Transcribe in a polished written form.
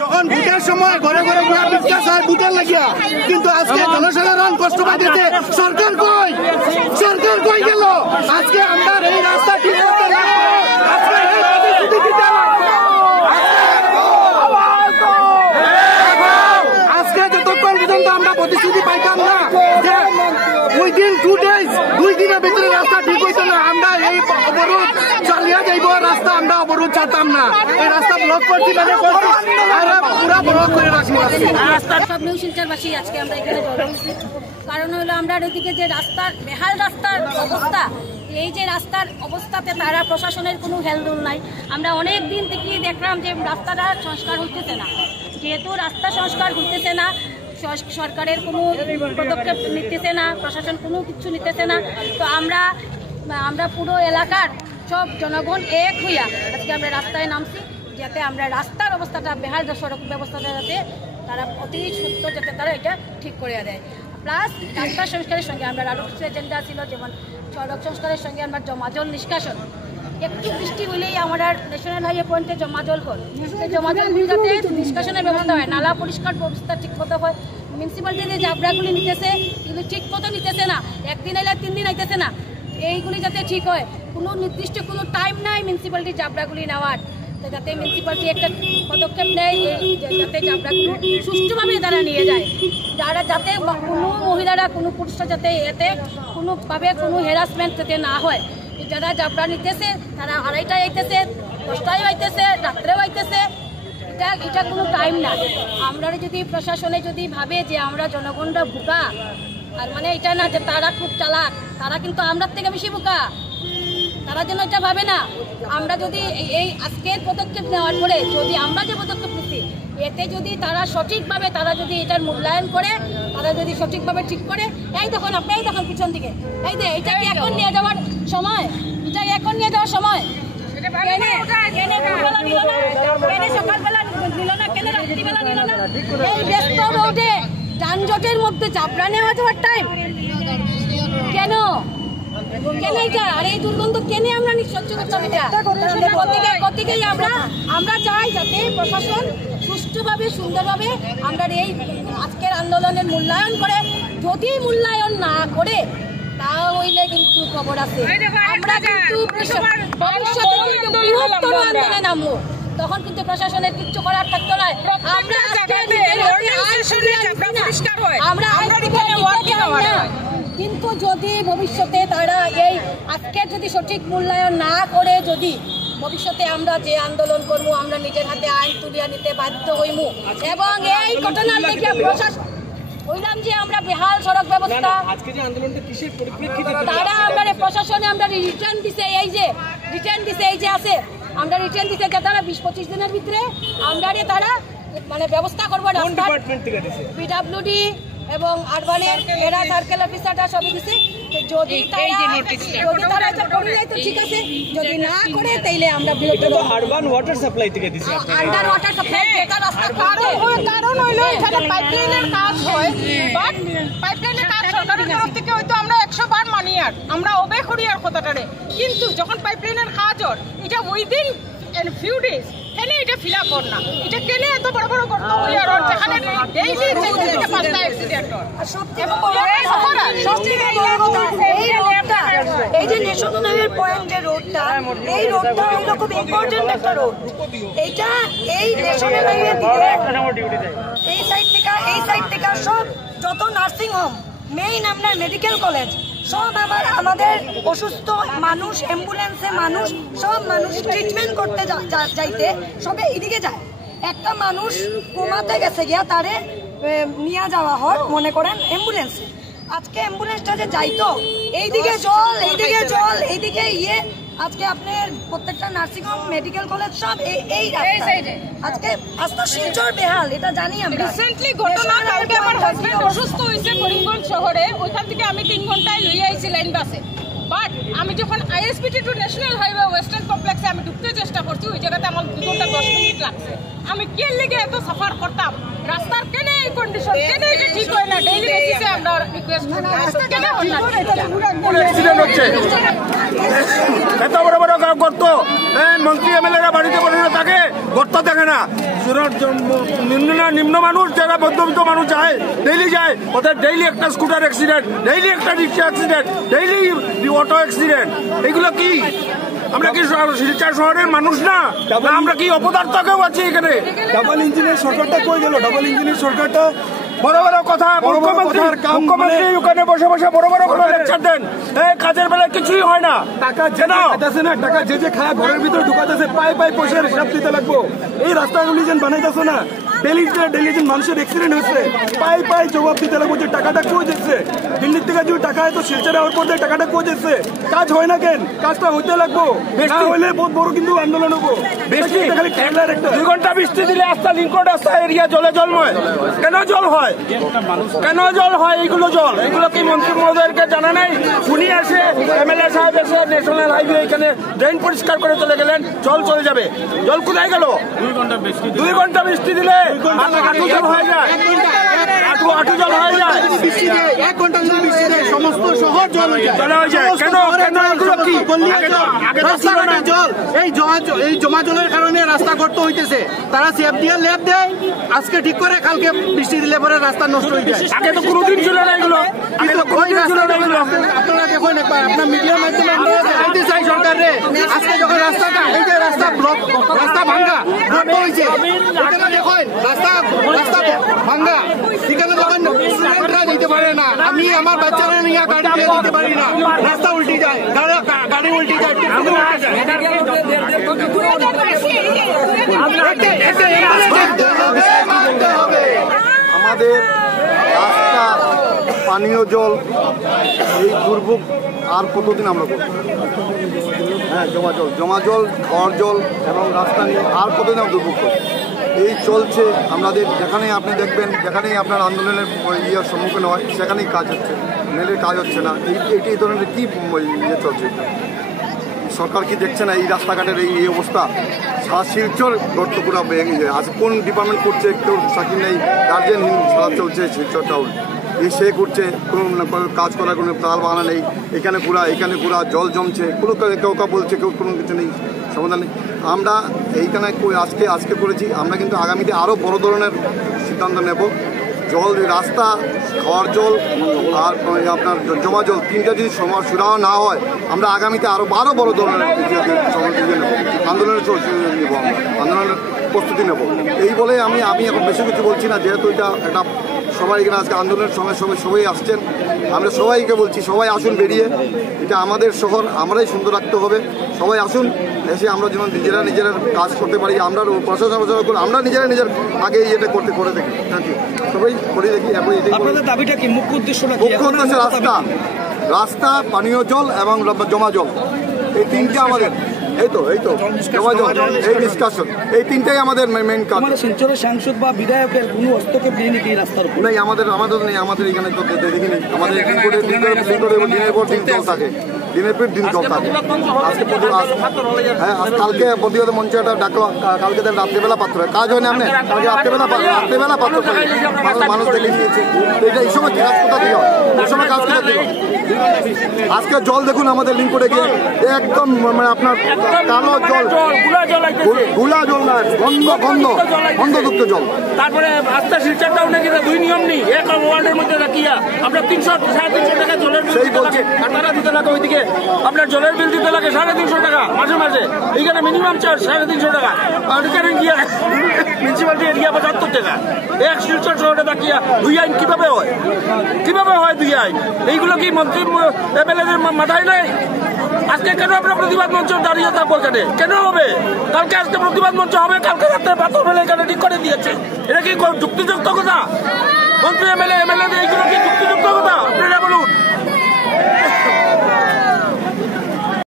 যখন ভোটের সময় ঘরে ঘরে ভিক্ষা চায় ভোটের লাগিয়া, কিন্তু আজকে জনসাধারণ কষ্ট পাইতেছে। সরকার কই গেল? আজকে আমরা এই রাস্তা ঠিক করতে লাগবো। আজকে এই প্রতিশ্রুতি দিতে লাগবো। আজকে যতক্ষণ পর্যন্ত আমরা প্রতিশ্রুতি পাইতাম না যে উইদিন 2 days 2 দিনের ভিতরে রাস্তা ঠিক হইতো না, আমরা এই অবরোধ চালিয়ে যাইব। রাস্তা আমরা অবরোধ চাইতাম না, এই রাস্তা ব্লক করছি পুরা ব্লক করে রাখবো। সব নিউ শিলচরবাসী আজকে আমরা এখানে জড়ো হয়েছি, কারণ হলো আমরা এদিকে যে রাস্তার বেহাল রাস্তার অবস্থা, এই যে রাস্তার অবস্থাতে তারা প্রশাসনের কোনো হেলদোল নাই। আমরা অনেক দিন থেকে দেখলাম যে রাস্তাটা সংস্কার হইতেছে না। যেহেতু রাস্তা সংস্কার হইতেছে না, সরকারের কোনো পদক্ষেপ নিতেছে না, প্রশাসন কোনো কিছু নিতেছে না, তো আমরা পুরো এলাকার সব জনগণ এক হইয়া আজকে আমরা রাস্তায় নামছি, যাতে আমরা রাস্তার অবস্থাটা বেহাল সড়ক ব্যবস্থাটা যাতে তারা অতি সত্য যাতে তারা এটা ঠিক করে দেয়। প্লাস রাস্তা সংস্কারের সঙ্গে আমরা আরও কিছু এজেন্ডা ছিল, যেমন সড়ক সংস্কারের সঙ্গে আমরা জমাজল নিষ্কাশন, একটু বৃষ্টি হলেই আমরা ন্যাশনাল হাইওয়ে পয়েন্টে জমাজল হয়, জমাজলগুলি যাতে নিষ্কাশনের ব্যবস্থা হয়, নালা পরিষ্কার ব্যবস্থা ঠিক মতো হয়। মিউনিসিপ্যালিটি যে জাবরাগুলি নিতেছে এগুলি ঠিক মতো নিতেছে না, একদিন এলে 3 দিন আইতেছে না, এইগুলি যাতে ঠিক হয়। কোনো নির্দিষ্ট কোনো টাইম নাই মিউনিসিপ্যালিটি জাবরাগুলি নেওয়ার, যাতে মিউনিসিপ্যালিটি একটা পদক্ষেপ নেয় যাতে জাবরাগুলো সুষ্ঠুভাবে তারা নিয়ে যায়, যাতে কোনো মহিলারা কোনো পুরুষরা যাতে এতে কোনোভাবে কোনো হ্যারাসমেন্ট যাতে না হয়। যারা জাবরা নিতেছে তারা 2:30টায় আইতেছে, 10টায় আইতেছে, রাত্রেও আইতেছে, এটা কোনো টাইম না। আমরা যদি প্রশাসনে যদি ভাবে যে আমরা জনগণরা বোকা, আর মানে এটা না যে তারা খুব চালাক, তারা কিন্তু আমরা থেকে বেশি বোকা, তারা যেন এটা ভাবে না। আমরা যদি এই আজকের পদক্ষেপ নেওয়ার পরে যদি আমরা যে পদক্ষেপ নিচ্ছি এতে যদি তারা সঠিকভাবে তারা যদি এটার মূল্যায়ন করে, তারা যদি সঠিকভাবে ঠিক করে, এই দেখুন আপনাই দেখুন পিছন দিকে, এই যে এটা কি এখন নিয়ে যাওয়ার সময়? এটা এখন নিয়ে যাওয়ার সময়? সকালবেলা নিল না, কেন রাত্রিবেলা নিল না? এই ব্যস্ত রোডে যানজটের মধ্যে চাপড়া নেওয়া যাওয়ার টাইম কেন? এটা আর এই দুর্গন্ধ কেনে আমরা সহ্য করতাম? গতিকেই আমরা চাই যাতে প্রশাসন সুষ্ঠুভাবে সুন্দরভাবে আমরা এই আজকের আন্দোলনের মূল্যায়ন করে। যদি মূল্যায়ন না করে তা হইলে কিন্তু খবর আছে, আমরা কিন্তু ভবিষ্যতে বৃহত্তর আন্দোলনে নামবো, তখন কিন্তু প্রশাসনের কিচ্ছু করার থাকতো না। আমরা কিন্তু যদি ভবিষ্যতে তারা এই আজকে যদি সঠিক মূল্যায়ন না করে, যদি ভবিষ্যতে আমরা যে আন্দোলন করবো আমরা নিজের হাতে আইন তুলিয়া নিতে বাধ্য হইমু। এবং এই ঘটনার থেকে প্রশাসন হইলাম যে আমরা বেহাল সড়ক ব্যবস্থা তারা আমরা প্রশাসনে আমরা রিটার্ন দিছে, এই যে আছে আমরা রিটার্ন দিছে যে তারা 20-25 দিনের ভিতরে আমরা তারা মানে ব্যবস্থা করবো। PWD এবং আরবানের এরা সার্কেল অফিসাররা সবই দিছে, যদি তারা ঠিক আছে, যদি না করে তাইলে আমরা আরবান ওয়াটার সাপ্লাই থেকে দিছি, আন্ডার ওয়াটার সাপ্লাই কারণ হইলো এখানে পাইপলাইনের কাজ হয়, বাট পাইপলাইনের কাজ সরকারের তরফ থেকে হয়তো আমরা 100 বার মানি, আর আমরা ওবে করি আর কথাটারে, কিন্তু যখন পাইপলাইনের কাজ হয় এটা উইদিন ফিউ ডেজ কেন এটা ফিল আপ না, এটা কেন এত বড় বড় করতে হয়? আর যেখানে ডেইলি 4-5টা অ্যাক্সিডেন্ট হয়। আর সবথেকে এই যে ন্যাশনাল হাইওয়ে পয়েন্ট যে রোডটা, এই রোডটা হলো খুব ইম্পর্টেন্ট একটা রোড। এইটা এই ন্যাশনাল হাইওয়ে এই সাইড থেকে সব যত নার্সিং হোম, মেইন আপনার মেডিকেল কলেজ সব আবার আমাদের অসুস্থ মানুষ, অ্যাম্বুলেন্সে মানুষ, সব মানুষ ট্রিটমেন্ট করতে যাইতে সবে এদিকে যায়। একটা মানুষ কোমাতে গেছে গিয়া তারে নিয়ে যাওয়া হয় মনে করেন অ্যাম্বুলেন্সে, আজকে অ্যাম্বুলেন্সটা যে যাইতো এইদিকে জল, এইদিকে আজকে আপনার প্রত্যেকটা নার্সিংহোম, মেডিকেল কলেজ সব এই আজকে আস্তে শিলচর বেহাল, এটা জানি আমরা। রিসেন্টলি ঘটনা, কালকে আমার হাজবেন্ড অসুস্থ হয়েছে করিমগঞ্জ শহরে, ওইখান থেকে আমি 3 ঘন্টায় লইয়ে আইছি লাইন বাসে, বাট আমি যখন ISBT to national highway western কমপ্লেক্সে আমি ঢুকতে চেষ্টা করছি, ওই জায়গাতে আমার 2 ঘন্টা 10 মিনিট লাগছে। আমি কে লেগে এত সাফার করতাম? রাস্তার কেন এই কন্ডিশন, কেন এটা ঠিক হয় না? ডেইলি বেসিসে আমরা রিকোয়েস্ট করি, কেন হয় না? এত বড় বড় কাজ করতো, মন্ত্রী এমএলএরা বাড়িতে বসে থাকে, গর্ত দেখে না। নিম্ন মানুষ যারা মধ্যবিত্ত মানুষ যায়, ডেইলি যায়, ওদের ডেইলি একটা স্কুটার অ্যাক্সিডেন্ট, ডেইলি একটা রিক্সা অ্যাক্সিডেন্ট, ডেইলি অটো অ্যাক্সিডেন্ট। এগুলো কি আমরা কি শিলচর শহরের মানুষ না? আমরা কি অপদার্থ কেউ আছি এখানে? ডাবল ইঞ্জিনের সরকারটা কই গেল? ডাবল ইঞ্জিনের সরকারটা বড় বড় কথা মুখ্যমন্ত্রী ওখানে বসে বসে বড় বড় কথা লেকচার দেন, কাজের বেলায় কিছুই হয় না। টাকা যেতেছে না, টাকা যে খায় ঘরের ভিতরে ঢুকাতেছে, পায়ে পয়সার হিসাব দিতে লাগবো। এই রাস্তাগুলি যেন বানাইতেছে না, ডেলি যে মানুষের অ্যাক্সিডেন্ট হচ্ছে, পায়ে জবাব দিতে লাগবো যে টাকাটা কই যাচ্ছে। দিল্লির থেকে যে টাকা তো শিলচরে হওয়ার পর টাকাটা কই যাচ্ছে, কাজ হয় না কেন? কাজটা হইতে লাগবো, না হইলে বহুত বড় কিন্তু আন্দোলন হবো। বৃষ্টি খালি 2 ঘন্টা বৃষ্টি দিলে রাস্তা লিঙ্কন রাস্তা এরিয়া জলে জলময়। কেন জল হয়? কেন জল হয়? এইগুলো জল, এগুলো কি মন্ত্রী মহোদয়কে জানা নাই? উনি আসে, এমএলএ সাহেব এসে ন্যাশনাল হাইওয়ে এখানে ড্রেন পরিষ্কার করে চলে গেলেন, জল চলে যাবে। জল কোথায় গেল? 2 ঘন্টা বৃষ্টি দিলে হাঁটু জল হয়ে যায়, হাঁটু জল হয়ে যায়। 1 ঘন্টা যদি বৃষ্টি দেয় সমস্ত শহর জল হয়ে যায়। কেন এগুলো কি? রাস্তাঘাটে জল, এই জমা জলের কারণে রাস্তা গর্ত হইতেছে। তারা সেফ দিয়ে লেপ দেয়, আজকে ঠিক করে কালকে বৃষ্টি দিলে পরে রাস্তা নষ্ট হয়ে যায়। আগে তো কোনোদিন ছিল না এগুলো, আপনারা দেখুন একবার, আপনার মিডিয়ার মাধ্যমে আমরা জানাতে চাই সরকারে, আজকে যখন রাস্তাটা এই যে রাস্তা ব্লক, রাস্তা ভাঙ্গা ব্লক হয়েছে, এখানে দেখুন রাস্তা ভাঙ্গা, সেখানে যখন স্টুডেন্টরা দিতে পারে না, আমি আমার বাচ্চারা নিয়ে গাড়ি দিয়ে দিতে পারি না, রাস্তা উল্টে যায়, গাড়ি উল্টে যায়। আমাদের রাস্তা, পানীয় জল, এই দুর্ভোগ আর কতদিন আমরা করব? হ্যাঁ, জমা জল, খাওয়ার জল এবং রাস্তা নিয়ে আর কতদিন আমরা দুর্ভোগ করব? এই চলছে। আমাদের যেখানেই আপনি দেখবেন, যেখানেই আপনার আন্দোলনের ইয়ের সম্মুখীন হয়, সেখানেই কাজ হচ্ছে, মেলের কাজ হচ্ছে না। এই ধরনের কী ইয়ে চলছে? সরকার কি দেখছে না এই রাস্তাঘাটের এই অবস্থা? সারা শিলচর গর্ত পুরা আজ কোন ডিপার্টমেন্ট করছে কেউ সাকিব নেই, গার্জেনহীন সারা চলছে শিলচর টাউন। সে করছে, কোনো কাজ করার কোনো তাল বাহানা নেই। এখানে পুরা জল জমছে, কেউ বলছে, কেউ কোনো কিছু নেই, সমাধান নেই। আমরা এইখানে আজকে করেছি, আমরা কিন্তু আগামীতে আরও বড় ধরনের সিদ্ধান্ত নেব। জল, রাস্তা, খাওয়ার জল আর আপনার জমা জল, তিনটা যদি সুরাহ না হয়, আমরা আগামীতে আরও বড় ধরনের আন্দোলনের প্রস্তুতি নেব। এই বলে আমি এখন বেশি কিছু বলছি না, যেহেতু এটা একটা সবাই এখানে আজকে আন্দোলনের সময় সবাই আসছেন। আমরা সবাইকে বলছি, সবাই আসুন বেরিয়ে, এটা আমাদের শহর, আমরাই সুন্দর রাখতে হবে। সবাই আসুন, এসে আমরা যেন নিজেরা কাজ করতে পারি। আমরা প্রশাসন আমরা নিজের আগে এটা করে দেখি। Thank you. সবাই করে দেখি। আপনাদের দাবিটা কি? মুখ্য উদ্দেশ্য রাস্তা, পানীয় জল এবং জমা জল, এই তিনটে আমাদের। এই তো জমা জল, এই ডিসকাশন, এই তিনটাই আমাদের মেইন কাজ। শিলচরের সাংসদ বা বিধায়কের কোনো হস্তক্ষেপ নেই নাকি এই রাস্তার উপর? নেই, আমাদের নেই। আমাদের এখানে তো দেখিনি। আমাদের দিনের পর দিন জল থাকে, দিনের পর দিন জল থাকে। কালকে প্রতিবাদ মঞ্চে একটা ডাকলো, কালকে রাত্রিবেলা পাত্র কাজ হয় না। আপনি কালকে রাত্রিবেলা পাত্র মানুষ দেখে নিয়েছে। এটা এই সময় কাজ কোথা দিয়ে হয়? এই সময় কাজ কোথা দিয়ে হয়? আজকে জল দেখুন আমাদের লিঙ্ক করে গিয়ে একদম আপনার কালো জল, গুলা জল না, গন্ধযুক্ত জল। তারপরে আস্তে শিলচর টাউনে কিন্তু 2 নিয়ম নেই, এক ওয়ার্ডের মধ্যে রাখিয়া আপনার 300-350 টাকা জলের বিল দিতে লাগে। আর তারা দিতে লাগে ওইদিকে আপনার জলের বিল দিতে লাগে 350 টাকা মাঝে। এইখানে মিনিমাম চার্জ 350 টাকা। আর এখানে গিয়া মিউনিসিপ্যালিটি এরিয়া 75 টাকা। এক শিলচর শহরে রাখিয়া 2 আইন কিভাবে হয়? 2 আইন? এইগুলো কি মন্ত্রী এমএলএদের মাথায় নেই? আজকে কেন আমরা প্রতিবাদ মঞ্চ দাঁড়িয়ে থাকবো? কেন হবে? আজকে প্রতিবাদ মঞ্চ হবে, কালকে রাত্রে পাথর ফেলে এখানে ঠিক করে দিয়েছে। এটা কি যুক্তিযুক্ত কথা? মন্ত্রী এমএলএ এইগুলো কি